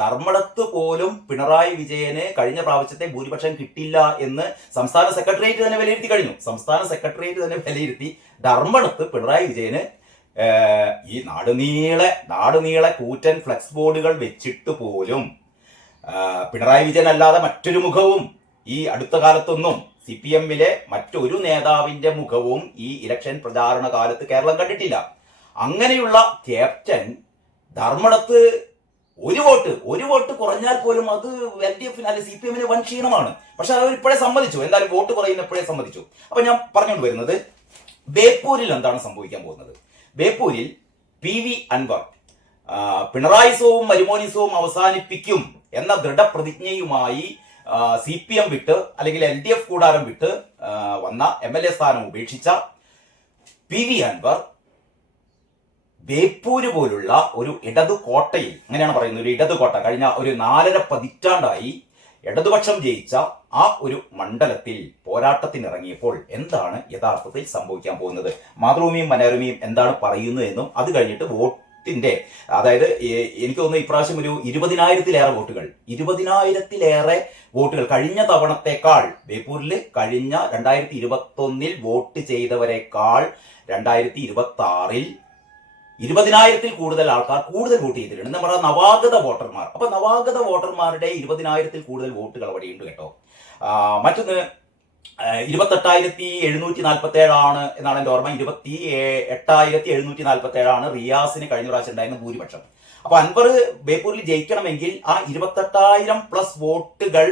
ധർമ്മടത്ത് പോലും പിണറായി വിജയന് കഴിഞ്ഞ പ്രാവശ്യത്തെ ഭൂരിപക്ഷം കിട്ടില്ല എന്ന് സംസ്ഥാന സെക്രട്ടേറിയറ്റ് തന്നെ വിലയിരുത്തി കഴിഞ്ഞു. സംസ്ഥാന സെക്രട്ടേറിയറ്റ് തന്നെ വിലയിരുത്തി ധർമ്മടത്ത് പിണറായി വിജയന് ഈ നാടുനീളെ കൂറ്റൻ ഫ്ലെക്സ് ബോർഡുകൾ വെച്ചിട്ട് പോലും പിണറായി വിജയൻ അല്ലാതെ മറ്റൊരു മുഖവും ഈ അടുത്ത കാലത്തൊന്നും CPM-ലെ മറ്റൊരു നേതാവിന്റെ മുഖവും ഈ ഇലക്ഷൻ പ്രചാരണ കാലത്ത് കേരളം കണ്ടിട്ടില്ല. അങ്ങനെയുള്ള ക്യാപ്റ്റൻ ധർമ്മടത്ത് ഒരു വോട്ട് കുറഞ്ഞാൽ പോലും അത് LDF-ന് അല്ലെങ്കിൽ CPM-ന് വൻ ക്ഷീണമാണ്. പക്ഷെ അവർ ഇപ്പോഴേ സമ്മതിച്ചു, എന്തായാലും വോട്ട് കുറയുന്ന ഇപ്പോഴേ സമ്മതിച്ചു. അപ്പൊ ഞാൻ പറഞ്ഞുകൊണ്ട് വരുന്നത്, ബേപ്പൂരിൽ എന്താണ് സംഭവിക്കാൻ പോകുന്നത്? ബേപ്പൂരിൽ PV അൻവർ പിണറായിസവും മരുമോനിസവും അവസാനിപ്പിക്കും എന്ന ദൃഢപ്രതിജ്ഞയുമായി CPM വിട്ട് അല്ലെങ്കിൽ LDF കൂടാരം വിട്ട് വന്ന MLA സ്ഥാനം ഉപേക്ഷിച്ച PV അൻവർ ബേപ്പൂര് പോലുള്ള ഒരു ഇടതു കോട്ടയിൽ, അങ്ങനെയാണ് പറയുന്നത്, ഒരു ഇടതു കോട്ട, കഴിഞ്ഞ ഒരു 4.5 പതിറ്റാണ്ടായി ഇടതുപക്ഷം ജയിച്ച ആ ഒരു മണ്ഡലത്തിൽ പോരാട്ടത്തിനിറങ്ങിയപ്പോൾ എന്താണ് യഥാർത്ഥത്തിൽ സംഭവിക്കാൻ പോകുന്നത്? മാതൃഭൂമിയും മനോരമയും എന്താണ് പറയുന്നത് എന്നും അത് കഴിഞ്ഞിട്ട് വോട്ടിന്റെ, അതായത് എനിക്ക് തോന്നുന്നു ഇപ്രാവശ്യം ഒരു 20,000-ലേറെ വോട്ടുകൾ, 20,000-ലേറെ വോട്ടുകൾ കഴിഞ്ഞ തവണത്തേക്കാൾ ബേപ്പൂരിൽ കഴിഞ്ഞ 2021 വോട്ട് ചെയ്തവരെക്കാൾ 2026 20,000-ൽ കൂടുതൽ ആൾക്കാർ കൂടുതൽ വോട്ട് ചെയ്തിട്ടുണ്ട്. നമ്മുടെ നവാഗത വോട്ടർമാർ. അപ്പൊ നവാഗത വോട്ടർമാരുടെ 20,000-ൽ കൂടുതൽ വോട്ടുകൾ അവിടെയുണ്ട് കേട്ടോ. മറ്റൊന്ന് 28,747 ആണ് എന്നാണ് എൻ്റെ ഓർമ്മ. 28,747 റിയാസിന് കഴിഞ്ഞ പ്രാവശ്യം ഉണ്ടായിരുന്ന ഭൂരിപക്ഷം. അപ്പൊ അൻവർ ബേപ്പൂരിൽ ജയിക്കണമെങ്കിൽ ആ 28,000+ വോട്ടുകൾ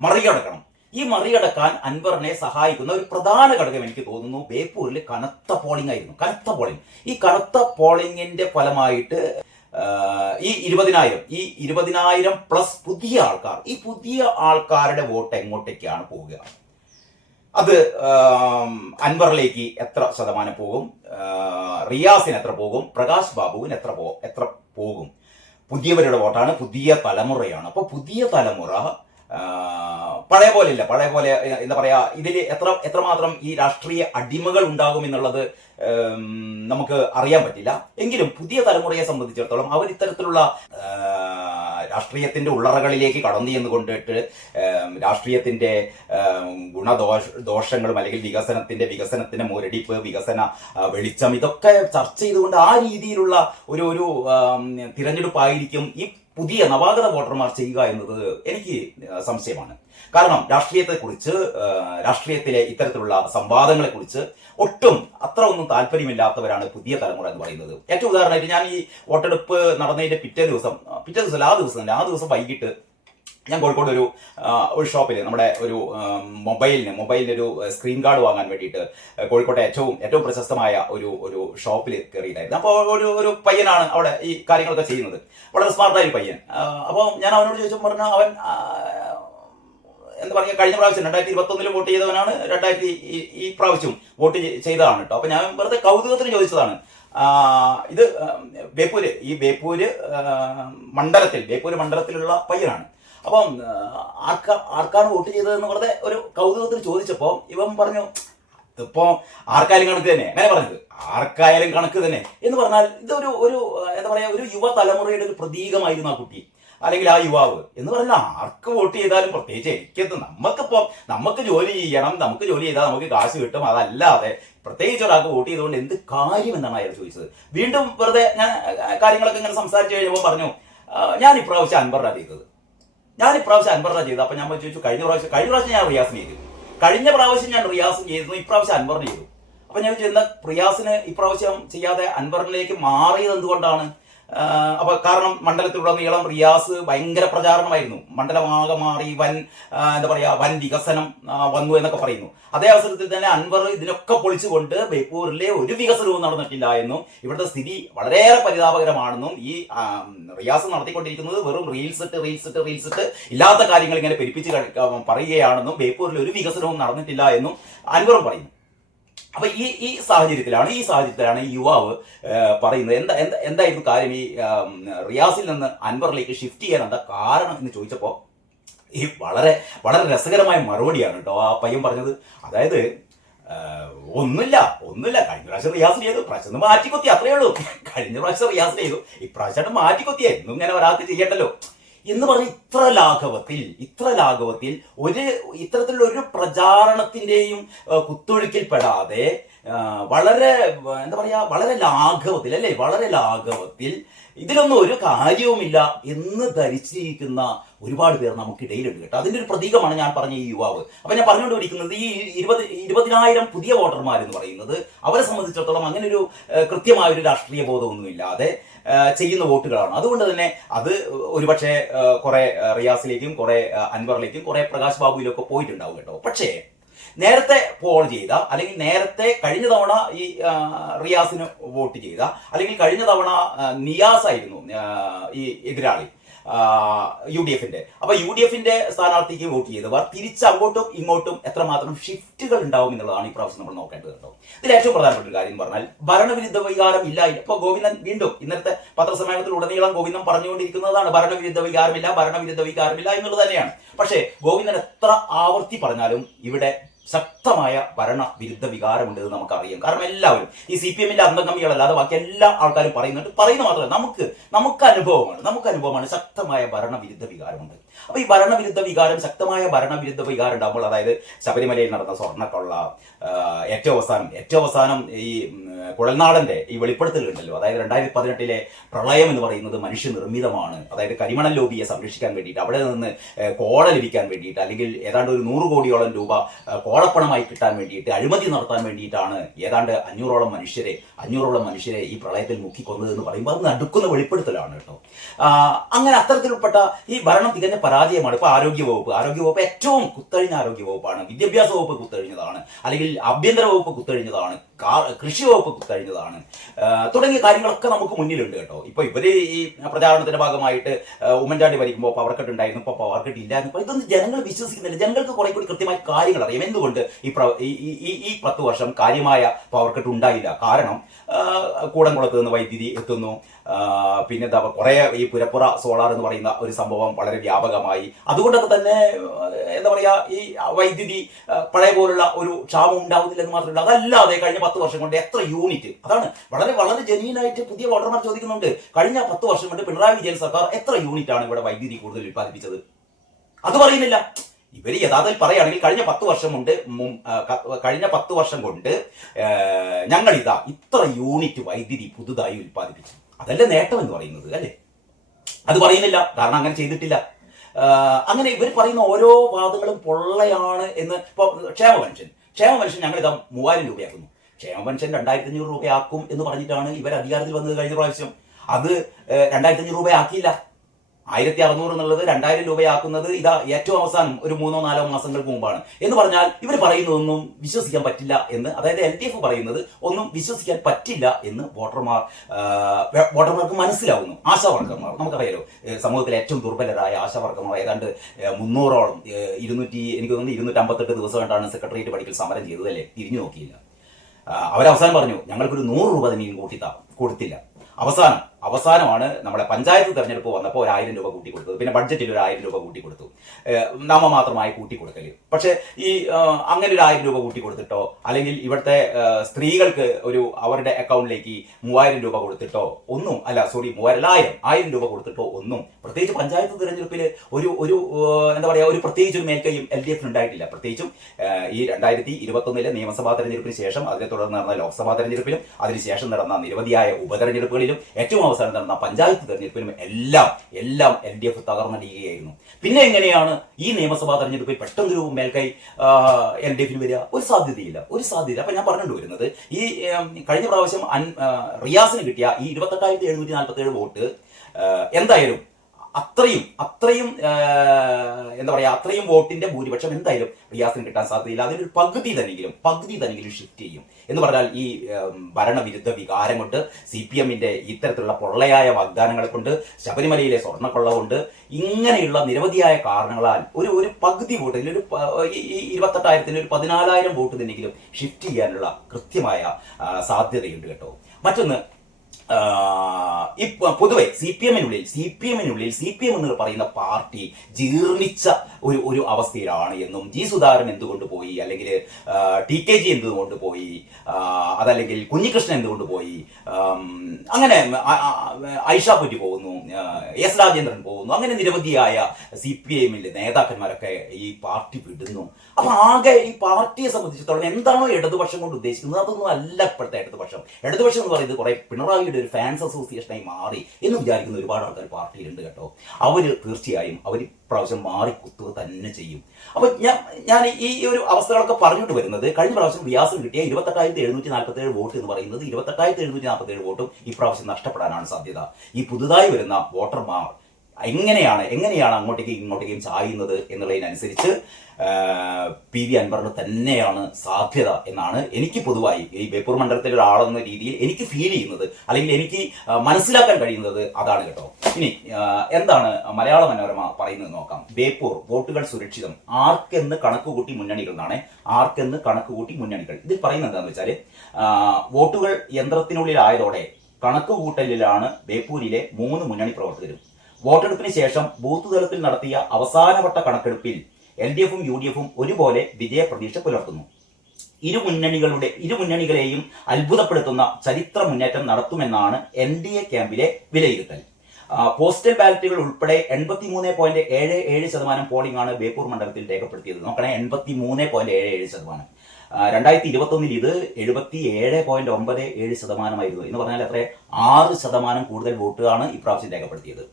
മറികടക്കണം. ഈ മറികടക്കാൻ അൻവറിനെ സഹായിക്കുന്ന ഒരു പ്രധാന ഘടകം എനിക്ക് തോന്നുന്നു ബേപ്പൂരിൽ കനത്ത പോളിംഗ് ആയിരുന്നു. കനത്ത പോളിംഗ്. ഈ കനത്ത പോളിംഗിന്റെ ഫലമായിട്ട് ഈ 20,000+ പുതിയ ആൾക്കാർ, ഈ പുതിയ ആൾക്കാരുടെ വോട്ട് എങ്ങോട്ടേക്കാണ് പോവുക? അത് അൻവറിലേക്ക് എത്ര ശതമാനം പോകും? റിയാസിന് എത്ര പോകും? പ്രകാശ് ബാബുവിന് എത്ര പോകും? പുതിയവരുടെ വോട്ടാണ്, പുതിയ തലമുറയാണ്. അപ്പൊ പുതിയ തലമുറ പഴയ പോലെ എന്താ പറയാ, ഇതിൽ എത്രമാത്രം ഈ രാഷ്ട്രീയ അടിമകൾ ഉണ്ടാകും എന്നുള്ളത് നമുക്ക് അറിയാൻ പറ്റില്ല. എങ്കിലും പുതിയ തലമുറയെ സംബന്ധിച്ചിടത്തോളം അവർ ഇത്തരത്തിലുള്ള രാഷ്ട്രീയത്തിന്റെ ഉള്ളറകളിലേക്ക് കടന്നു ചെന്നുകൊണ്ടിട്ട് രാഷ്ട്രീയത്തിന്റെ ഗുണദോഷങ്ങളും അല്ലെങ്കിൽ വികസനത്തിന്റെ മുരടിപ്പ്, വികസന വെളിച്ചം, ഇതൊക്കെ ചർച്ച ചെയ്തുകൊണ്ട് ആ രീതിയിലുള്ള ഒരു തിരഞ്ഞെടുപ്പായിരിക്കും ഈ പുതിയ നവാഗത വോട്ടർമാർ ചെയ്യുക എന്നത് എനിക്ക് സംശയമാണ്. കാരണം രാഷ്ട്രീയത്തിലെ ഇത്തരത്തിലുള്ള സംവാദങ്ങളെക്കുറിച്ച് അത്ര ഒന്നും താല്പര്യമില്ലാത്തവരാണ് പുതിയ തലമുറ എന്ന് പറയുന്നത്. ഏറ്റവും ഉദാഹരണമായിട്ട് ഞാൻ ഈ വോട്ടെടുപ്പ് നടന്നതിന്റെ പിറ്റേ ദിവസം ആ ദിവസം വൈകിട്ട് ഞാൻ കോഴിക്കോട് ഒരു ഷോപ്പിൽ നമ്മുടെ ഒരു മൊബൈലിന് ഒരു സ്ക്രീൻ ഗാർഡ് വാങ്ങാൻ വേണ്ടിയിട്ട് കോഴിക്കോട്ടെ ഏറ്റവും പ്രശസ്തമായ ഒരു ഷോപ്പിൽ കയറിയതായിരുന്നു. അപ്പോൾ ഒരു പയ്യനാണ് അവിടെ ഈ കാര്യങ്ങളൊക്കെ ചെയ്യുന്നത്, വളരെ സ്മാർട്ടായ ഒരു പയ്യൻ. അപ്പോൾ ഞാൻ അവനോട് ചോദിച്ചപ്പോൾ പറഞ്ഞാൽ അവൻ എന്താ പറയുക, കഴിഞ്ഞ പ്രാവശ്യം 2021 വോട്ട് ചെയ്തവനാണ്, ഈ പ്രാവശ്യം വോട്ട് ചെയ്തതാണ് കേട്ടോ. അപ്പൊ ഞാൻ വെറുതെ കൗതുകത്തിന് ചോദിച്ചതാണ്. ഇത് ബേപ്പൂര് മണ്ഡലത്തിലുള്ള പയ്യനാണ്. അപ്പം ആർക്കാണ് വോട്ട് ചെയ്തതെന്ന് വെറുതെ ഒരു കൗതുകത്തിന് ചോദിച്ചപ്പോൾ ഇവൻ പറഞ്ഞു, ഇതിപ്പോ ആർക്കായാലും കണക്ക് തന്നെ. അങ്ങനെ പറഞ്ഞത് ആർക്കായാലും കണക്ക് തന്നെ എന്ന് പറഞ്ഞാൽ ഇതൊരു എന്താ പറയാ, ഒരു യുവതലമുറയുടെ ഒരു പ്രതീകമായിരുന്നു ആ കുട്ടി അല്ലെങ്കിൽ ആ യുവാവ് എന്ന് പറഞ്ഞാൽ ആർക്ക് വോട്ട് ചെയ്താലും, പ്രത്യേകിച്ച് എനിക്കത് നമുക്ക് ജോലി ചെയ്യണം, നമുക്ക് ജോലി ചെയ്താൽ നമുക്ക് കാശ് കിട്ടും, അതല്ലാതെ പ്രത്യേകിച്ച് ഒരാൾക്ക് വോട്ട് ചെയ്തുകൊണ്ട് എന്ത് കാര്യം എന്നാണ് അയാൾ ചോദിച്ചത്. വീണ്ടും വെറുതെ ഞാൻ കാര്യങ്ങളൊക്കെ ഇങ്ങനെ സംസാരിച്ചു കഴിഞ്ഞപ്പോൾ പറഞ്ഞു, ഞാൻ ഇപ്രാവശ്യം അൻവറിനാണ് ചെയ്തത്. അപ്പൊ ഞാൻ ചോദിച്ചു, കഴിഞ്ഞ പ്രാവശ്യം ഞാൻ റിയാസിന് ചെയ്തു, കഴിഞ്ഞ പ്രാവശ്യം ഞാൻ റിയാസിന് ചെയ്തിരുന്നു, ഇപ്രാവശ്യം അൻവറിന് ചെയ്തു. അപ്പൊ ഞാൻ ചോദിച്ചു, എന്താ റിയാസിന് ഇപ്രാവശ്യം ചെയ്യാതെ അൻവറിലേക്ക് മാറിയത് എന്തുകൊണ്ടാണ്? അപ്പൊ കാരണം മണ്ഡലത്തിലുടനീളം റിയാസ് ഭയങ്കര പ്രചാരണമായിരുന്നു, മണ്ഡലമാകെ മാറി വൻ വികസനം വന്നു എന്നൊക്കെ പറയുന്നു. അതേ അവസരത്തിൽ തന്നെ അൻവർ ഇതിനൊക്കെ പൊളിച്ചുകൊണ്ട് ബേപ്പൂരിലെ ഒരു വികസനവും നടന്നിട്ടില്ല എന്നും ഇവിടുത്തെ സ്ഥിതി വളരെയേറെ പരിതാപകരമാണെന്നും ഈ റിയാസ് നടത്തിക്കൊണ്ടിരിക്കുന്നത് വെറും റീൽസ് ഇട്ട് ഇല്ലാത്ത കാര്യങ്ങൾ ഇങ്ങനെ പെരുപ്പിച്ച് പറയുകയാണെന്നും ബേപ്പൂരിൽ ഒരു വികസനവും നടന്നിട്ടില്ല എന്നും അൻവറും പറയുന്നു. അപ്പൊ ഈ സാഹചര്യത്തിലാണ് ഈ യുവാവ് പറയുന്നത് എന്തായിരുന്നു കാര്യം, ഈ റിയാസിൽ നിന്ന് അൻവറിലേക്ക് ഷിഫ്റ്റ് ചെയ്യാൻ എന്താ കാരണം എന്ന് ചോദിച്ചപ്പോൾ ഈ വളരെ വളരെ രസകരമായ മറുപടിയാണ് കേട്ടോ ആ പയ്യൻ പറഞ്ഞത്. അതായത് ഒന്നുമില്ല കഴിഞ്ഞ പ്രാവശ്യം റിയാസിന് ചെയ്തു, പ്രാവശ്യം മാറ്റിക്കൊത്തി, അത്രയേ ഉള്ളൂ. കഴിഞ്ഞ പ്രാവശ്യം റിയാസിന് ചെയ്തു, ഇപ്രാവശ്യമായിട്ട് മാറ്റിക്കൊത്തിയ, എന്നും ഇങ്ങനെ ഒരാൾക്ക് ചെയ്യണ്ടല്ലോ എന്ന് പറഞ്ഞ് ഇത്ര ലാഘവത്തിൽ ഇത്തരത്തിലുള്ള ഒരു പ്രചാരണത്തിന്റെയും കുത്തൊഴുക്കിൽപ്പെടാതെ വളരെ എന്താ പറയാ വളരെ ലാഘവത്തിൽ ഇതിലൊന്നും ഒരു കാര്യവുമില്ല എന്ന് ധരിച്ചിരിക്കുന്ന ഒരുപാട് പേർ നമുക്കിടയിലുണ്ട് കേട്ടോ. അതിന്റെ ഒരു പ്രതീകമാണ് ഞാൻ പറഞ്ഞ ഈ യുവാവ്. അപ്പൊ ഞാൻ പറഞ്ഞുകൊണ്ടിരിക്കുന്നത് ഈ 20,000 പുതിയ വോട്ടർമാർ എന്ന് പറയുന്നത് അവരെ സംബന്ധിച്ചിടത്തോളം അങ്ങനെ ഒരു കൃത്യമായ ഒരു രാഷ്ട്രീയ ബോധമൊന്നുമില്ലാതെ ചെയ്യുന്ന വോട്ടുകളാണ്. അതുകൊണ്ട് തന്നെ അത് ഒരുപക്ഷെ കുറെ റിയാസിലേക്കും കുറെ അൻവറിലേക്കും കുറെ പ്രകാശ് ബാബുവിലൊക്കെ പോയിട്ടുണ്ടാവും കേട്ടോ. പക്ഷേ നേരത്തെ പോൾ ചെയ്ത അല്ലെങ്കിൽ നേരത്തെ കഴിഞ്ഞ തവണ ഈ റിയാസിന് വോട്ട് ചെയ്ത അല്ലെങ്കിൽ കഴിഞ്ഞ തവണ നിയാസ് ആയിരുന്നു ഈ എതിരാളി UDF-ന്റെ. അപ്പൊ UDF-ന്റെ സ്ഥാനാർത്ഥിക്ക് വോട്ട് ചെയ്തവർ തിരിച്ച് അങ്ങോട്ടും ഇങ്ങോട്ടും എത്രമാത്രം ഷിഫ്റ്റുകൾ ഉണ്ടാവും എന്നുള്ളതാണ് ഈ പ്രാവശ്യം നമ്മൾ നോക്കേണ്ടത് കേട്ടോ. ഇതിൽ ഏറ്റവും പ്രധാനപ്പെട്ട ഒരു കാര്യം പറഞ്ഞാൽ ഭരണവിരുദ്ധ വികാരം ഇല്ല. ഇപ്പൊ ഗോവിന്ദൻ വീണ്ടും ഇന്നത്തെ പത്രസമ്മേളനത്തിൽ ഉടനീളം ഗോവിന്ദൻ പറഞ്ഞുകൊണ്ടിരിക്കുന്നതാണ് ഭരണവിരുദ്ധ വികാരമില്ല എന്നുള്ളത് തന്നെയാണ്. പക്ഷേ ഗോവിന്ദൻ എത്ര ആവർത്തി പറഞ്ഞാലും ഇവിടെ ശക്തമായ ഭരണവിരുദ്ധ വികാരമുണ്ടെന്ന് നമുക്കറിയാം. കാരണം എല്ലാവരും ഈ CPM-ന്റെ അന്തംഗമികളല്ലാതെ ബാക്കി എല്ലാ ആൾക്കാരും പറയുന്നത് മാത്രമല്ല നമുക്ക് അനുഭവമാണ് ശക്തമായ ഭരണവിരുദ്ധ വികാരമുണ്ട്. അപ്പൊ ഈ ശക്തമായ ഭരണവിരുദ്ധ വികാരം ഉണ്ടാകുമ്പോൾ, അതായത് ശബരിമലയിൽ നടന്ന സ്വർണ്ണക്കൊള്ള, ഏറ്റവും അവസാനം ഈ കുഴൽനാടന്റെ ഈ വെളിപ്പെടുത്തലുണ്ടല്ലോ, അതായത് 2018-ലെ പ്രളയം എന്ന് പറയുന്നത് മനുഷ്യനിർമ്മിതമാണ്. അതായത് കരിമണൽ ലോബിയെ സംരക്ഷിക്കാൻ വേണ്ടിയിട്ട്, അവിടെ നിന്ന് കോട ലഭിക്കാൻ വേണ്ടിയിട്ട്, അല്ലെങ്കിൽ ഏതാണ്ട് ഒരു 100 കോടിയോളം രൂപ കോളപ്പണമായി കിട്ടാൻ വേണ്ടിയിട്ട് അഴിമതി നടത്താൻ വേണ്ടിയിട്ടാണ് ഏതാണ്ട് 500ഓളം മനുഷ്യരെ ഈ പ്രളയത്തിൽ മുക്കിക്കൊന്നത് എന്ന് പറയുമ്പോൾ അത് നടുക്കുന്ന വെളിപ്പെടുത്തലാണ് കേട്ടോ. അങ്ങനെ അത്തരത്തിൽപ്പെട്ട ഈ ഭരണം തികഞ്ഞ പരാജയമാണ്. ഇപ്പൊ ആരോഗ്യവകുപ്പ് ഏറ്റവും കുത്തഴിഞ്ഞ ആരോഗ്യവകുപ്പാണ്. വിദ്യാഭ്യാസ വകുപ്പ് കുത്തഴിഞ്ഞതാണ്, അല്ലെങ്കിൽ ആഭ്യന്തര വകുപ്പ് കുത്തഴിഞ്ഞതാണ്, കൃഷി വകുപ്പ് കുത്തഴിഞ്ഞതാണ്, തുടങ്ങിയ കാര്യങ്ങളൊക്കെ നമുക്ക് മുന്നിലുണ്ട് കേട്ടോ. ഇപ്പൊ ഇവര് ഈ പ്രചാരണത്തിന്റെ ഭാഗമായിട്ട് ഉമ്മൻചാണ്ടി ഭരിക്കുമ്പോൾ പവർ കട്ട് ഉണ്ടായിരുന്നു, ഇപ്പൊ പവർ കട്ട് ഇല്ലായിരുന്നു. ഇതൊന്നും ജനങ്ങൾ വിശ്വസിക്കുന്നില്ല. ജനങ്ങൾക്ക് കുറെ കൂടി കൃത്യമായി കാര്യങ്ങൾ അറിയാം. എന്തുകൊണ്ട് ഈ 10 വർഷം കാര്യമായ പവർ കട്ട് ഉണ്ടായില്ല? കാരണം കൂടംകുളത്ത് നിന്ന് വൈദ്യുതി എത്തുന്നു, പിന്നെ എന്താ കുറെ ഈ പുരപ്പുറ സോളാർ എന്ന് പറയുന്ന ഒരു സംഭവം വളരെ വ്യാപകമായി. അതുകൊണ്ടൊക്കെ തന്നെ എന്താ പറയാ ഈ വൈദ്യുതി പഴയ പോലുള്ള ഒരു ക്ഷാമം ഉണ്ടാവുന്നില്ലെന്ന് മാത്രമല്ല, അതല്ലാതെ കഴിഞ്ഞ 10 വർഷം കൊണ്ട് എത്ര യൂണിറ്റ്, അതാണ് വളരെ ജെന്യൂനായിട്ട് പുതിയ വോട്ടർമാർ ചോദിക്കുന്നുണ്ട്, കഴിഞ്ഞ 10 വർഷം കൊണ്ട് പിണറായി വിജയൻ സർക്കാർ എത്ര യൂണിറ്റ് ആണ് ഇവിടെ വൈദ്യുതി കൂടുതൽ ഉത്പാദിപ്പിച്ചത്? അത് പറയുന്നില്ല. ഇവര് യഥാർത്ഥത്തിൽ പറയുകയാണെങ്കിൽ കഴിഞ്ഞ 10 വർഷം കൊണ്ട് ഞങ്ങൾ ഇത്ര യൂണിറ്റ് വൈദ്യുതി പുതുതായി ഉത്പാദിപ്പിച്ചു. അതല്ലേ നേട്ടം എന്ന് പറയുന്നത്, അല്ലേ? അത് പറയുന്നില്ല, കാരണം അങ്ങനെ ചെയ്തിട്ടില്ല. അങ്ങനെ ഇവർ പറയുന്ന ഓരോ വാദങ്ങളും പൊള്ളയാണ് എന്ന്. ഇപ്പൊ ക്ഷേമ പെൻഷൻ ഞങ്ങൾ 3000 രൂപയാക്കുന്നു. ക്ഷേമ പെൻഷൻ 2500 രൂപയാക്കും എന്ന് പറഞ്ഞിട്ടാണ് ഇവർ അധികാരത്തിൽ വന്നത് കഴിഞ്ഞ പ്രാവശ്യം. അത് 2500 രൂപയാക്കിയില്ല. 1600 എന്നുള്ളത് 2000 രൂപയാക്കുന്നത് ഏറ്റവും അവസാനം ഒരു 3-4 മാസങ്ങൾക്ക് മുമ്പാണ്. എന്ന് പറഞ്ഞാൽ ഇവർ പറയുന്നതൊന്നും വിശ്വസിക്കാൻ പറ്റില്ല എന്ന്, അതായത് LDF പറയുന്നത് ഒന്നും വിശ്വസിക്കാൻ പറ്റില്ല എന്ന് വോട്ടർമാർക്ക് മനസ്സിലാവുന്നു. ആശാവർക്കർമാർ, നമുക്കറിയാലോ, സമൂഹത്തിലെ ഏറ്റവും ദുർബലരായ ആശാവർക്കർമാർ ഏതാണ്ട് 300ഓളം 258 ദിവസം കണ്ടാണ് സെക്രട്ടേറിയറ്റ് പടിക്കൽ സമരം ചെയ്തത്, അല്ലേ? തിരിഞ്ഞു നോക്കിയില്ല. അവരവസാനം പറഞ്ഞു ഞങ്ങൾക്കൊരു 100 രൂപ തന്നെയും കൊടുത്തില്ല. അവസാനമാണ് നമ്മുടെ പഞ്ചായത്ത് തെരഞ്ഞെടുപ്പ് വന്നപ്പോൾ 1000 രൂപ കൂട്ടി കൊടുത്തത്. പിന്നെ ബഡ്ജറ്റിൽ ഒരു 1000 രൂപ കൂട്ടി കൊടുത്തു, നാമമാത്രമായി കൂട്ടി കൊടുക്കല്. പക്ഷെ ഈ അങ്ങനെ ഒരു 1000 രൂപ കൂട്ടി കൊടുത്തിട്ടോ, അല്ലെങ്കിൽ ഇവിടുത്തെ സ്ത്രീകൾക്ക് അവരുടെ അക്കൗണ്ടിലേക്ക് 3000 രൂപ കൊടുത്തിട്ടോ ഒന്നും, 1000 രൂപ കൊടുത്തിട്ടോ ഒന്നും, പ്രത്യേകിച്ച് പഞ്ചായത്ത് തെരഞ്ഞെടുപ്പിൽ എന്താ പറയാ ഒരു പ്രത്യേകിച്ച് ഒരു മേൽക്കൈയും LDF ഉണ്ടായിട്ടില്ല. പ്രത്യേകിച്ചും ഈ 2021 നിയമസഭാ തെരഞ്ഞെടുപ്പിന് ശേഷം, അതിനെ തുടർന്ന് നടന്ന ലോക്സഭാ തെരഞ്ഞെടുപ്പിലും അതിനുശേഷം നടന്ന നിരവധിയായ ഉപതെരഞ്ഞെടുപ്പുകളിലും ഏറ്റവും അവസാനം നടന്ന പഞ്ചായത്ത് തെരഞ്ഞെടുപ്പിലും എല്ലാം LDF തകർന്നടിയുകയായിരുന്നു. പിന്നെ എങ്ങനെയാണ് ഈ നിയമസഭാ തെരഞ്ഞെടുപ്പിൽ പെട്ടെന്നൊരു മേൽക്കൈ LDF-ന് വരിക? ഒരു സാധ്യത. അപ്പൊ ഞാൻ പറഞ്ഞു വരുന്നത്, ഈ കഴിഞ്ഞ പ്രാവശ്യം റിയാസിന് കിട്ടിയ ഈ 28,747 വോട്ട് എന്തായാലും അത്രയും എന്താ പറയാ അത്രയും വോട്ടിന്റെ ഭൂരിപക്ഷം എന്തായാലും റിയാസിന് കിട്ടാൻ സാധ്യതയില്ല. അതിലൊരു പകുതി തന്നെങ്കിലും ഷിഫ്റ്റ് ചെയ്യും എന്ന് പറഞ്ഞാൽ ഈ ഭരണവിരുദ്ധ വികാരം കൊണ്ട്, CPM-ന്റെ ഇത്തരത്തിലുള്ള പൊള്ളയായ വാഗ്ദാനങ്ങളെ കൊണ്ട്, ശബരിമലയിലെ സ്വർണ്ണക്കൊള്ള കൊണ്ട്, ഇങ്ങനെയുള്ള നിരവധിയായ കാരണങ്ങളാൽ ഒരു പകുതി വോട്ട്, ഈ 28,000-ന് ഒരു 14,000 വോട്ട് തന്നെങ്കിലും ഷിഫ്റ്റ് ചെയ്യാനുള്ള കൃത്യമായ സാധ്യതയുണ്ട് കേട്ടോ. മറ്റൊന്ന്, ഈ പൊതുവെ സി പി എം എന്ന് പറയുന്ന പാർട്ടി ജീർണിച്ച ഒരു അവസ്ഥയിലാണ് എന്നും ജി സുധാകരൻ എന്തുകൊണ്ട് പോയി, അല്ലെങ്കിൽ TKG എന്തുകൊണ്ട് പോയി, അതല്ലെങ്കിൽ കുഞ്ഞികൃഷ്ണൻ എന്തുകൊണ്ട് പോയി, അങ്ങനെ ഐഷ പറ്റി പോകുന്നു, എസ് രാജേന്ദ്രൻ പോകുന്നു, അങ്ങനെ നിരവധിയായ CPIM നേതാക്കന്മാരൊക്കെ ഈ പാർട്ടി വിടുന്നു. അപ്പൊ ആകെ ഈ പാർട്ടിയെ സംബന്ധിച്ചിടത്തോളം എന്താണോ ഇടതുപക്ഷം കൊണ്ട് ഉദ്ദേശിക്കുന്നത് അതൊന്നും അല്ല ഇപ്പോഴത്തെ ഇടതുപക്ഷം എന്ന് പറയുന്നത് കുറെ പിണറായിയുടെ ഒരു ഫാൻസ് അസോസിയേഷനായി മാറി എന്ന് വിചാരിക്കുന്ന ഒരുപാട് ആൾക്കാർ പാർട്ടിയിലുണ്ട് കേട്ടോ. അവര് തീർച്ചയായും അവർ പ്രാവശ്യം മാറി കുത്തുക തന്നെ ചെയ്യും. അപ്പൊ ഞാൻ ഈ ഒരു അവസ്ഥകളൊക്കെ പറഞ്ഞിട്ട് വരുന്നത്, കഴിഞ്ഞ പ്രാവശ്യം റിയാസിന് കിട്ടിയ 28,747 വോട്ട് എന്ന് പറയുന്നത് 28,747 വോട്ടും ഇപ്രാവശ്യം നഷ്ടപ്പെടാനാണ് സാധ്യത. ഈ പുതുതായി വരുന്ന വോട്ടർമാർ എങ്ങനെയാണ് അങ്ങോട്ടേക്കും ഇങ്ങോട്ടേക്കും ചായുന്നത് എന്നുള്ളതിനനുസരിച്ച് PV അൻവറിന് തന്നെയാണ് സാധ്യത എന്നാണ് എനിക്ക് പൊതുവായി ഈ ബേപ്പൂർ മണ്ഡലത്തിലെ ഒരാളെന്ന രീതിയിൽ എനിക്ക് ഫീൽ ചെയ്യുന്നത്, അല്ലെങ്കിൽ എനിക്ക് മനസ്സിലാക്കാൻ കഴിയുന്നത് അതാണ് കേട്ടോ. ഇനി എന്താണ് മലയാള മനോരമ പറയുന്നത് നോക്കാം. ബേപ്പൂർ വോട്ടുകൾ സുരക്ഷിതം, ആർക്കെന്ന് കണക്കുകൂട്ടി മുന്നണികൾ എന്നാണ്. ആർക്കെന്ന് കണക്കുകൂട്ടി മുന്നണികൾ. ഇതിൽ പറയുന്നത് എന്താണെന്ന് വെച്ചാൽ, വോട്ടുകൾ യന്ത്രത്തിനുള്ളിലായതോടെ കണക്കുകൂട്ടലിലാണ് ബേപ്പൂരിലെ 3 മുന്നണി പ്രവർത്തകരും. വോട്ടെടുപ്പിന് ശേഷം ബൂത്ത് തലത്തിൽ നടത്തിയ അവസാനവട്ട കണക്കെടുപ്പിൽ LDF-ഉം UDF-ഉം ഒരുപോലെ വിജയപ്രതീക്ഷ പുലർത്തുന്നു. ഇരു മുന്നണികളെയും അത്ഭുതപ്പെടുത്തുന്ന ചരിത്ര മുന്നേറ്റം നടത്തുമെന്നാണ് NDA ക്യാമ്പിലെ വിലയിരുത്തൽ. പോസ്റ്റൽ ബാലറ്റുകൾ ഉൾപ്പെടെ 83.77% പോളിംഗ് ആണ് ബേപ്പൂർ മണ്ഡലത്തിൽ രേഖപ്പെടുത്തിയത്. നോക്കണേ, 83.77%. 2021 ഇത് 77.97% എന്ന് പറഞ്ഞാൽ എത്ര, 6% കൂടുതൽ വോട്ടാണ് ഇപ്രാവശ്യം രേഖപ്പെടുത്തിയത്.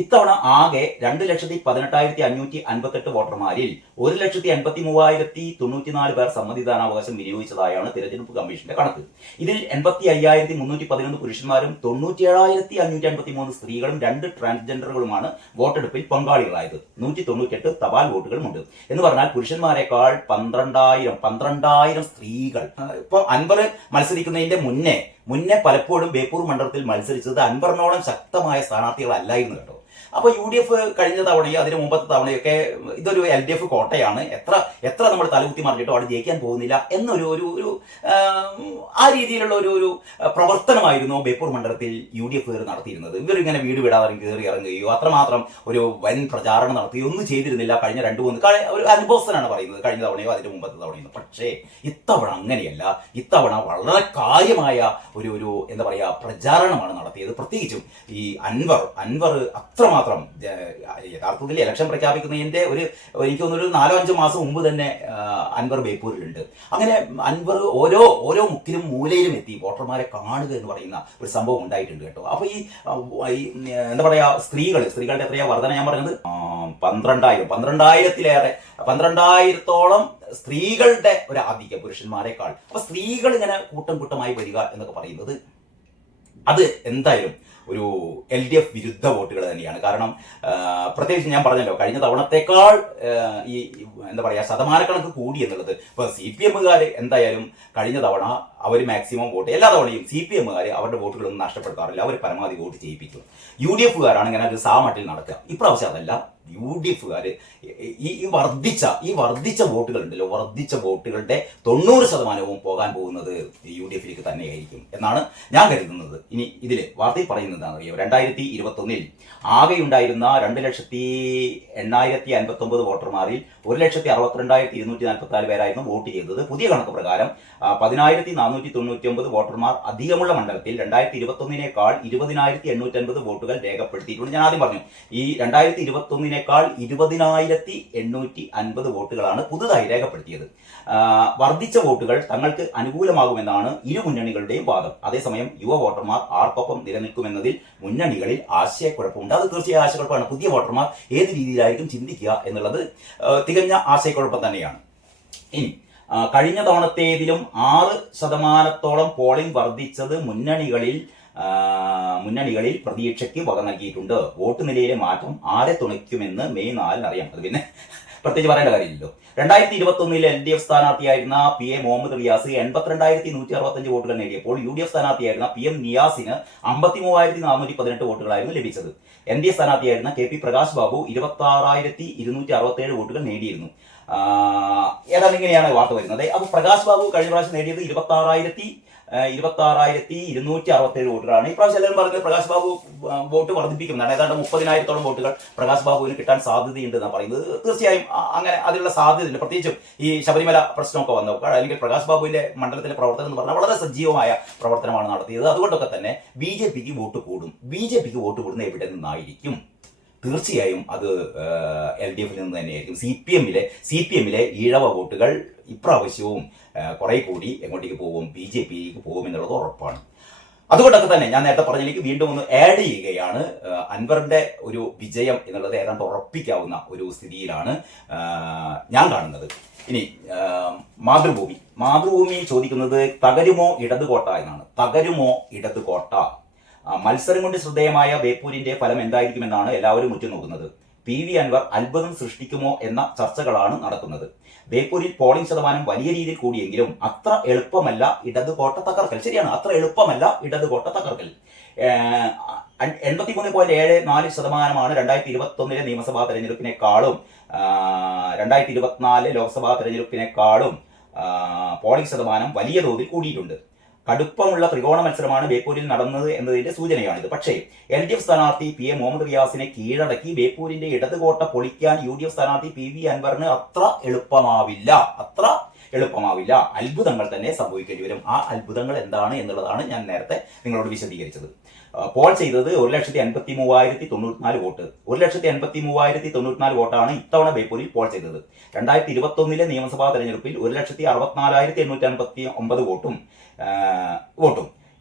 ഇത്തവണ ആകെ 2,18,558 വോട്ടർമാരിൽ 1,83,094 പേർ സമ്മതിദാനാവകാശം വിനിയോഗിച്ചതായാണ് തിരഞ്ഞെടുപ്പ് കമ്മീഷന്റെ കണക്ക്. ഇതിൽ 85,311 പുരുഷന്മാരും 97,553 സ്ത്രീകളും 2 ട്രാൻസ്ജെൻഡറുകളുമാണ് വോട്ടെടുപ്പിൽ പങ്കാളികളായത്. 198 തപാൽ വോട്ടുകളുമുണ്ട്. എന്ന് പറഞ്ഞാൽ പുരുഷന്മാരെക്കാൾ 12,000 സ്ത്രീകൾ. ഇപ്പൊ അൻവർ മത്സരിക്കുന്നതിന്റെ മുന്നേ പലപ്പോഴും ബേപ്പൂർ മണ്ഡലത്തിൽ മത്സരിച്ചത് അൻവറിനോളം ശക്തമായ സ്ഥാനാർത്ഥികളല്ലായിരുന്നു കേട്ടോ. അപ്പൊ UDF കഴിഞ്ഞ തവണയും അതിന് മുമ്പത്തെ തവണയൊക്കെ ഇതൊരു LDF കോട്ടയാണ്, എത്ര നമ്മൾ തലകുത്തി മറിഞ്ഞിട്ടോ അവിടെ ജയിക്കാൻ പോകുന്നില്ല എന്നൊരു ആ രീതിയിലുള്ള ഒരു പ്രവർത്തനമായിരുന്നു ബേപ്പൂർ മണ്ഡലത്തിൽ UDF നടത്തിയിരുന്നത്. ഇവരിങ്ങനെ വീട് വിടാതെ കയറി ഇറങ്ങുകയോ അത്രമാത്രം ഒരു വൻ പ്രചാരണം നടത്തുകയോ ഒന്നും ചെയ്തിരുന്നില്ല കഴിഞ്ഞ 2-3 ഒരു അനുഭവസ്ഥനാണ് പറയുന്നത്, കഴിഞ്ഞ തവണയോ അതിന് മുമ്പത്തെ തവണയോ. പക്ഷേ ഇത്തവണ അങ്ങനെയല്ല. ഇത്തവണ വളരെ കാര്യമായ ഒരു എന്താ പറയാ പ്രചാരണമാണ് നടത്തിയത്. പ്രത്യേകിച്ചും ഈ അൻവർ അത്രമാത്രം യഥാർത്ഥത്തിൽ ഇലക്ഷൻ പ്രഖ്യാപിക്കുന്നതിന്റെ എനിക്ക് തോന്നുന്നു 4-5 മാസം മുമ്പ് തന്നെ അൻവർ ബേപ്പൂരിലുണ്ട്. അങ്ങനെ അൻവർ ഓരോ മുക്കിലും മൂലയിലും എത്തി വോട്ടർമാരെ കാണുക എന്ന് പറയുന്ന ഒരു സംഭവം ഉണ്ടായിട്ടുണ്ട് കേട്ടോ. അപ്പൊ ഈ എന്താ പറയാ സ്ത്രീകളുടെ എത്രയാ വർധന ഞാൻ പറഞ്ഞത്, 12,000-ത്തോളം സ്ത്രീകളുടെ ഒരു ആധിക്യം പുരുഷന്മാരെക്കാൾ. അപ്പൊ സ്ത്രീകൾ ഇങ്ങനെ കൂട്ടമായി വരിക എന്നൊക്കെ പറയുന്നത് അത് എന്തായാലും ഒരു LDF വിരുദ്ധ വോട്ടുകൾ തന്നെയാണ്. കാരണം പ്രത്യേകിച്ച് ഞാൻ പറഞ്ഞല്ലോ, കഴിഞ്ഞ തവണത്തേക്കാൾ ഈ എന്താ പറയാ ശതമാനക്കണക്ക് കൂടി എന്നുള്ളത്. ഇപ്പൊ CPM-കാർ എന്തായാലും കഴിഞ്ഞ തവണ അവർ മാക്സിമം വോട്ട്, എല്ലാ തവണയും CPM-കാർ അവരുടെ വോട്ടുകളൊന്നും നഷ്ടപ്പെടുത്താറില്ല, അവർ പരമാവധി വോട്ട് ചെയ്യിപ്പിക്കും. UDF-കാരാണ് ഇങ്ങനെ ഒരു സാമട്ടിൽ നടക്കുക. ഇപ്രാവശ്യം അതല്ല. UDF-കാർ ഈ വർദ്ധിച്ച വോട്ടുകൾ ഉണ്ടല്ലോ, വർദ്ധിച്ച വോട്ടുകളുടെ 90% പോകാൻ പോകുന്നത് UDF-ലേക്ക് തന്നെയായിരിക്കും എന്നാണ് ഞാൻ കരുതുന്നത്. ഇനി ഇതിൽ വാർത്തയിൽ പറയുന്നത് എന്താണെന്ന് അറിയാം. 2021 ആകെയുണ്ടായിരുന്ന 2,08,059 വോട്ടർമാരിൽ 1,62,244 പേരായിരുന്നു വോട്ട് ചെയ്തത്. പുതിയ കണക്ക് പ്രകാരം 10,499 വോട്ടർമാർ അധികമുള്ള മണ്ഡലത്തിൽ 2021-നേക്കാൾ 20,850 വോട്ടുകൾ രേഖപ്പെടുത്തിയിട്ടുണ്ട്. ഞാൻ ആദ്യം പറഞ്ഞു, ഈ 2021-നേക്കാൾ 20,850 വോട്ടുകളാണ് പുതുതായി രേഖപ്പെടുത്തിയത്. വർദ്ധിച്ച വോട്ടുകൾ തങ്ങൾക്ക് അനുകൂലമാകുമെന്നാണ് ഇരു മുന്നണികളുടെയും വാദം. അതേസമയം യുവ വോട്ടർമാർ ആർക്കൊപ്പം നിലനിൽക്കുമെന്നതിൽ മുന്നണികളിൽ ആശയക്കുഴപ്പമുണ്ട്. അത് തീർച്ചയായും ആശയക്കുഴപ്പമാണ്. പുതിയ വോട്ടർമാർ ഏത് രീതിയിലായിരിക്കും ചിന്തിക്കുക എന്നുള്ളത് തികഞ്ഞ ആശയക്കുഴപ്പം തന്നെയാണ്. ഇനി കഴിഞ്ഞ തവണത്തേതിലും 6% പോളിംഗ് വർദ്ധിച്ചത് മുന്നണികളിൽ പ്രതീക്ഷയ്ക്ക് വക നൽകിയിട്ടുണ്ട്. വോട്ട് നിലയിലെ മാറ്റം ആരെ തുണയ്ക്കുമെന്ന് മെയ് 4 അറിയാം. അത് പിന്നെ പ്രത്യേകിച്ച് പറയേണ്ട കാര്യമില്ലല്ലോ. 2021 LDF സ്ഥാനാർത്ഥിയായിരുന്ന PA മുഹമ്മദ് റിയാസ് 82,165 വോട്ടുകൾ നേടിയപ്പോൾ UDF സ്ഥാനാർത്ഥിയായിരുന്ന PM നിയാസിന് 53,418 വോട്ടുകളായിരുന്നു ലഭിച്ചത്. NDA സ്ഥാനാർത്ഥിയായിരുന്ന KP പ്രകാശ് ബാബു 26,267 വോട്ടുകൾ നേടിയിരുന്നു. ഏതാണ്ട് ഇങ്ങനെയാണ് വാർത്ത വരുന്നത്. അപ്പൊ പ്രകാശ് ബാബു കഴിഞ്ഞ പ്രാവശ്യം നേടിയത് 26,267 വോട്ടുകളാണ്. ഇപ്രാവശ്യം എല്ലാവരും പറഞ്ഞത് പ്രകാശ് ബാബു വോട്ട് വർദ്ധിപ്പിക്കുന്നതാണ്. ഏതാണ്ട് 30,000-ഓളം വോട്ടുകൾ പ്രകാശ് ബാബുവിന് കിട്ടാൻ സാധ്യതയുണ്ട് എന്നാണ് പറയുന്നത്. തീർച്ചയായും അങ്ങനെ അതിനുള്ള സാധ്യതയുണ്ട്. പ്രത്യേകിച്ചും ഈ ശബരിമല പ്രശ്നമൊക്കെ വന്നപ്പോൾ അല്ലെങ്കിൽ പ്രകാശ് ബാബുവിന്റെ മണ്ഡലത്തിലെ പ്രവർത്തകർ എന്ന് പറഞ്ഞാൽ വളരെ സജീവമായ പ്രവർത്തനമാണ് നടത്തിയത്. അതുകൊണ്ടൊക്കെ തന്നെ ബി ജെ പിക്ക് വോട്ട് കൂടും. ബി ജെ പിക്ക് വോട്ട് കൂടുന്ന എവിടെ നിന്നായിരിക്കും? തീർച്ചയായും അത് എൽ ഡി എഫിൽ നിന്ന് തന്നെയായിരിക്കും. സി പി എമ്മിലെ ഈഴവ വോട്ടുകൾ ഇപ്രാവശ്യവും കുറെ കൂടി എങ്ങോട്ടേക്ക് പോകും? ബി ജെ പിക്ക് പോകും എന്നുള്ളത് ഉറപ്പാണ്. അതുകൊണ്ടൊക്കെ തന്നെ ഞാൻ നേരത്തെ പറഞ്ഞതിലേക്ക് വീണ്ടും ഒന്ന് ആഡ് ചെയ്യുകയാണ്. അൻവറിന്റെ ഒരു വിജയം എന്നുള്ളത് ഏതാണ്ട് ഉറപ്പിക്കാവുന്ന ഒരു സ്ഥിതിയിലാണ് ഞാൻ കാണുന്നത്. ഇനി മാതൃഭൂമി ചോദിക്കുന്നത് തകരുമോ ഇടതുകോട്ട എന്നാണ്. തകരുമോ ഇടതുകോട്ട? മത്സരം കൊണ്ട് ശ്രദ്ധേയമായ ബേപ്പൂരിന്റെ ഫലം എന്തായിരിക്കുമെന്നാണ് എല്ലാവരും ഉറ്റുനോക്കുന്നത്. PV അൻവർ അത്ഭുതം സൃഷ്ടിക്കുമോ എന്ന ചർച്ചകളാണ് നടക്കുന്നത്. ബേപ്പൂരിൽ പോളിംഗ് ശതമാനം വലിയ രീതിയിൽ കൂടിയെങ്കിലും അത്ര എളുപ്പമല്ല ഇടതുകോട്ട തകർക്കൽ. ശരിയാണ്, അത്ര എളുപ്പമല്ല ഇടതുകോട്ട തകർക്കൽ. 83.74% 2021 നിയമസഭാ തെരഞ്ഞെടുപ്പിനേക്കാളും 2024 ലോക്സഭാ തെരഞ്ഞെടുപ്പിനേക്കാളും പോളിംഗ് ശതമാനം വലിയ തോതിൽ കൂടിയിട്ടുണ്ട്. കടുപ്പമുള്ള ത്രികോണ മത്സരമാണ് ബേപ്പൂരിൽ നടന്നത് എന്നതിന്റെ സൂചനയാണിത്. പക്ഷേ LDF സ്ഥാനാർത്ഥി PM മുഹമ്മദ് റിയാസിനെ കീഴടക്കി ബേപ്പൂരിന്റെ ഇടതുകോട്ട പൊളിക്കാൻ UDF സ്ഥാനാർത്ഥി PV അൻവറിന് അത്ര എളുപ്പമാവില്ല. അത്ഭുതങ്ങൾ തന്നെ സംഭവിക്കേണ്ടി വരും. ആ അത്ഭുതങ്ങൾ എന്താണ് എന്നുള്ളതാണ് ഞാൻ നേരത്തെ നിങ്ങളോട് വിശദീകരിച്ചത്. പോൾ ചെയ്തത് 1,83,094 വോട്ട്. 1,83,094 വോട്ടാണ് ഇത്തവണ ബേപ്പൂരിൽ പോൾ ചെയ്തത്. 2021 നിയമസഭാ തെരഞ്ഞെടുപ്പിൽ 1,64,859 വോട്ടും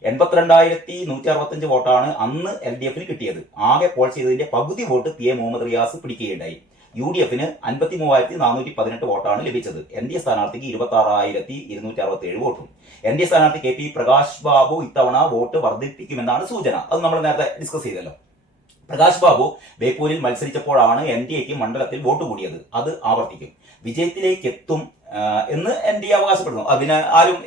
82,165 വോട്ടാണ് അന്ന് LDFന് കിട്ടിയത്. ആകെ പോൾ ചെയ്തതിന്റെ പകുതി വോട്ട് PM മുഹമ്മദ് റിയാസ് പിടിക്കുകയുണ്ടായി. UDFന് 53,418 വോട്ടാണ് ലഭിച്ചത്. NDA സ്ഥാനാർത്ഥിക്ക് 26,267 വോട്ടും. NDA സ്ഥാനാർത്ഥി KP പ്രകാശ് ബാബു ഇത്തവണ വോട്ട് വർദ്ധിപ്പിക്കുമെന്നാണ് സൂചന. അത് നമ്മൾ നേരത്തെ ഡിസ്കസ് ചെയ്തല്ലോ. പ്രകാശ് ബാബു ബേപ്പൂരിൽ മത്സരിച്ചപ്പോഴാണ് NDAക്ക് മണ്ഡലത്തിൽ വോട്ട് കൂടിയത്. അത് ആവർത്തിക്കും. വിജയത്തിലേക്ക് എത്തും എന്ന് NDA അവകാശപ്പെടുന്നു. അതിന് ആരും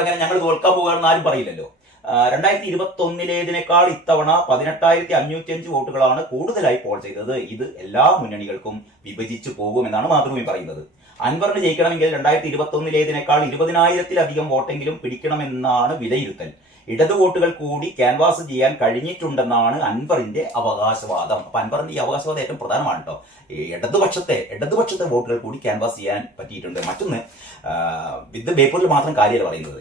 അങ്ങനെ ഞങ്ങൾ തോൽക്കാൻ പോകുകയാണെന്ന് ആരും പറയില്ലല്ലോ. 2021 ഇത്തവണ 18,505 വോട്ടുകളാണ് കൂടുതലായി പോൾ ചെയ്തത്. ഇത് എല്ലാ മുന്നണികൾക്കും വിഭജിച്ചു പോകുമെന്നാണ് മാതൃഭൂമി പറയുന്നത്. അൻവറിന് ജയിക്കണമെങ്കിൽ 2021 20,000-ലധികം വോട്ടെങ്കിലും പിടിക്കണമെന്നാണ് വിലയിരുത്തൽ. ഇടതു വോട്ടുകൾ കൂടി ക്യാൻവാസ് ചെയ്യാൻ കഴിഞ്ഞിട്ടുണ്ടെന്നാണ് അൻവറിന്റെ അവകാശവാദം. അപ്പൊ അൻവറിന്റെ ഈ അവകാശവാദം ഏറ്റവും പ്രധാനമാണ് കേട്ടോ. ഇടതുപക്ഷത്തെ വോട്ടുകൾ കൂടി ക്യാൻവാസ് ചെയ്യാൻ പറ്റിയിട്ടുണ്ട്. മറ്റൊന്ന്, ഇത് ബേപ്പൂരിൽ മാത്രം കാര്യമല്ല പറയുന്നത്.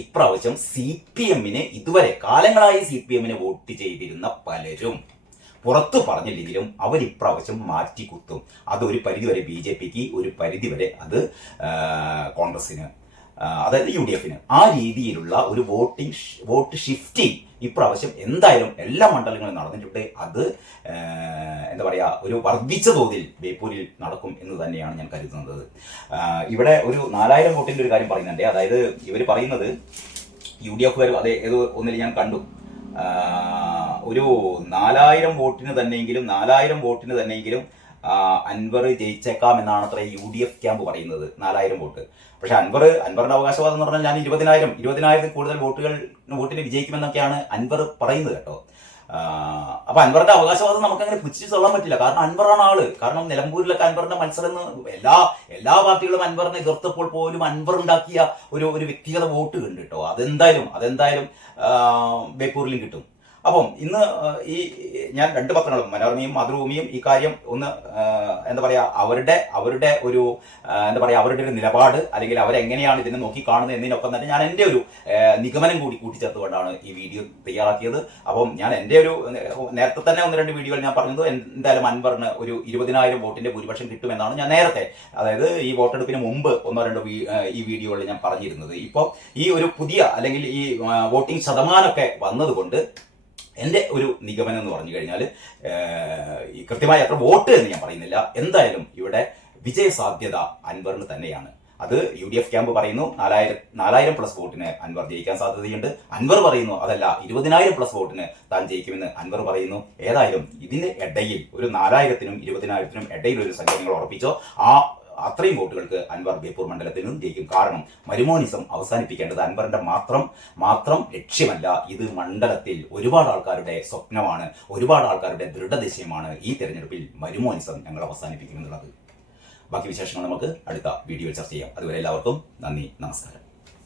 ഇപ്രാവശ്യം CPMന് ഇതുവരെ കാലങ്ങളായി CPMന് വോട്ട് ചെയ്തിരുന്ന പലരും പുറത്തു പറഞ്ഞില്ലെങ്കിലും അവരിപ്രാവശ്യം മാറ്റിക്കുത്തും. അതൊരു പരിധിവരെ BJPക്ക്, ഒരു പരിധിവരെ അത് കോൺഗ്രസിന്, അതായത് UDFന്. ആ രീതിയിലുള്ള ഒരു വോട്ട് ഷിഫ്റ്റിംഗ് ഇപ്രാവശ്യം എന്തായാലും എല്ലാ മണ്ഡലങ്ങളും നടന്നിട്ടുണ്ട്. അത് ഒരു വർദ്ധിച്ച തോതിൽ ബേപ്പൂരിൽ നടക്കും എന്ന് തന്നെയാണ് ഞാൻ കരുതുന്നത്. ഇവിടെ ഒരു 4,000 വോട്ടിന്റെ ഒരു കാര്യം പറയുന്നുണ്ട്. അതായത് ഇവർ പറയുന്നത് UDF അതെ ഏതോ ഒന്നിൽ ഞാൻ കണ്ടു, ഒരു 4,000 വോട്ടിന് തന്നെയെങ്കിലും അൻവർ ജയിച്ചേക്കാം എന്നാണ് അത്ര UDF ക്യാമ്പ് പറയുന്നത്. 4,000 വോട്ട്. പക്ഷെ അൻവറിന്റെ അവകാശവാദം എന്ന് പറഞ്ഞാൽ ഞാൻ 20,000 കൂടുതൽ വോട്ടിന് വിജയിക്കുമെന്നൊക്കെയാണ് അൻവർ പറയുന്നത് കേട്ടോ. അപ്പൊ അൻവറിന്റെ അവകാശവാദം നമുക്ക് അങ്ങനെ പുച്ഛിച്ച് തള്ളാൻ പറ്റില്ല. കാരണം അൻവറാണ് ആള്. കാരണം നിലമ്പൂരിലൊക്കെ അൻവറിന്റെ മത്സരം എല്ലാ പാർട്ടികളും അൻവറിനെ എതിർത്തപ്പോൾ പോലും അൻവർ ഉണ്ടാക്കിയ ഒരു വ്യക്തിഗത വോട്ട് ഉണ്ട് കേട്ടോ. അതെന്തായാലും ബേപ്പൂരിലും കിട്ടും. അപ്പം ഇന്ന് ഞാൻ രണ്ട് പത്രങ്ങളും മനോരമയും മാതൃഭൂമിയും ഈ കാര്യം ഒന്ന് അവരുടെ ഒരു അവരുടെ ഒരു നിലപാട് അല്ലെങ്കിൽ അവരെങ്ങനെയാണ് ഇതിനെ നോക്കി കാണുന്നത് എന്നതിനൊപ്പം തന്നെ ഞാൻ എൻ്റെ ഒരു നിഗമനം കൂടി കൂട്ടിച്ചേർത്തുകൊണ്ടാണ് ഈ വീഡിയോ തയ്യാറാക്കിയത്. അപ്പം ഞാൻ എൻ്റെ ഒരു നേരത്തെ തന്നെ 1-2 വീഡിയോകൾ ഞാൻ പറഞ്ഞത് എന്തായാലും അൻവറിന് ഒരു 20,000 വോട്ടിന്റെ ഭൂരിപക്ഷം കിട്ടുമെന്നാണ് ഞാൻ നേരത്തെ, അതായത് ഈ വോട്ടെടുപ്പിന് മുമ്പ് 1-2 ഈ വീഡിയോകളിൽ ഞാൻ പറഞ്ഞിരുന്നത്. ഇപ്പോൾ ഈ ഒരു പുതിയ അല്ലെങ്കിൽ ഈ വോട്ടിംഗ് ശതമാനമൊക്കെ വന്നതുകൊണ്ട് എൻ്റെ ഒരു നിഗമനം എന്ന് പറഞ്ഞു കഴിഞ്ഞാൽ കൃത്യമായി എത്ര വോട്ട് എന്ന് ഞാൻ പറയുന്നില്ല. എന്തായാലും ഇവിടെ വിജയസാധ്യത അൻവറിന് തന്നെയാണ്. അത് UDF ക്യാമ്പ് പറയുന്നു 4,000+ വോട്ടിന് അൻവർ ജയിക്കാൻ സാധ്യതയുണ്ട്. അൻവർ പറയുന്നു അതല്ല 20,000+ വോട്ടിന് താൻ ജയിക്കുമെന്ന് അൻവർ പറയുന്നു. ഏതായാലും ഇതിന്റെ ഇടയിൽ ഒരു 4,000-നും 20,000-നും ഇടയിൽ ഒരു സംഖ്യ നിങ്ങൾ ഉറപ്പിച്ചോ, അത്രയും വോട്ടുകൾക്ക് അൻവർ ബേപ്പൂർ മണ്ഡലത്തിൽ നിന്നും ജയിക്കും. കാരണം മരുമോനിസം അവസാനിപ്പിക്കേണ്ടത് അൻവറിന്റെ മാത്രം ലക്ഷ്യമല്ല. ഇത് മണ്ഡലത്തിൽ ഒരുപാട് ആൾക്കാരുടെ സ്വപ്നമാണ്, ഒരുപാട് ആൾക്കാരുടെ ദൃഢനിശ്ചയമാണ്. ഈ തെരഞ്ഞെടുപ്പിൽ മരുമോനിസം ഞങ്ങൾ അവസാനിപ്പിക്കുമെന്നുള്ളത്. ബാക്കി വിശേഷങ്ങൾ നമുക്ക് അടുത്ത വീഡിയോയിൽ ചർച്ച ചെയ്യാം. അതുവരെ എല്ലാവർക്കും നന്ദി, നമസ്കാരം.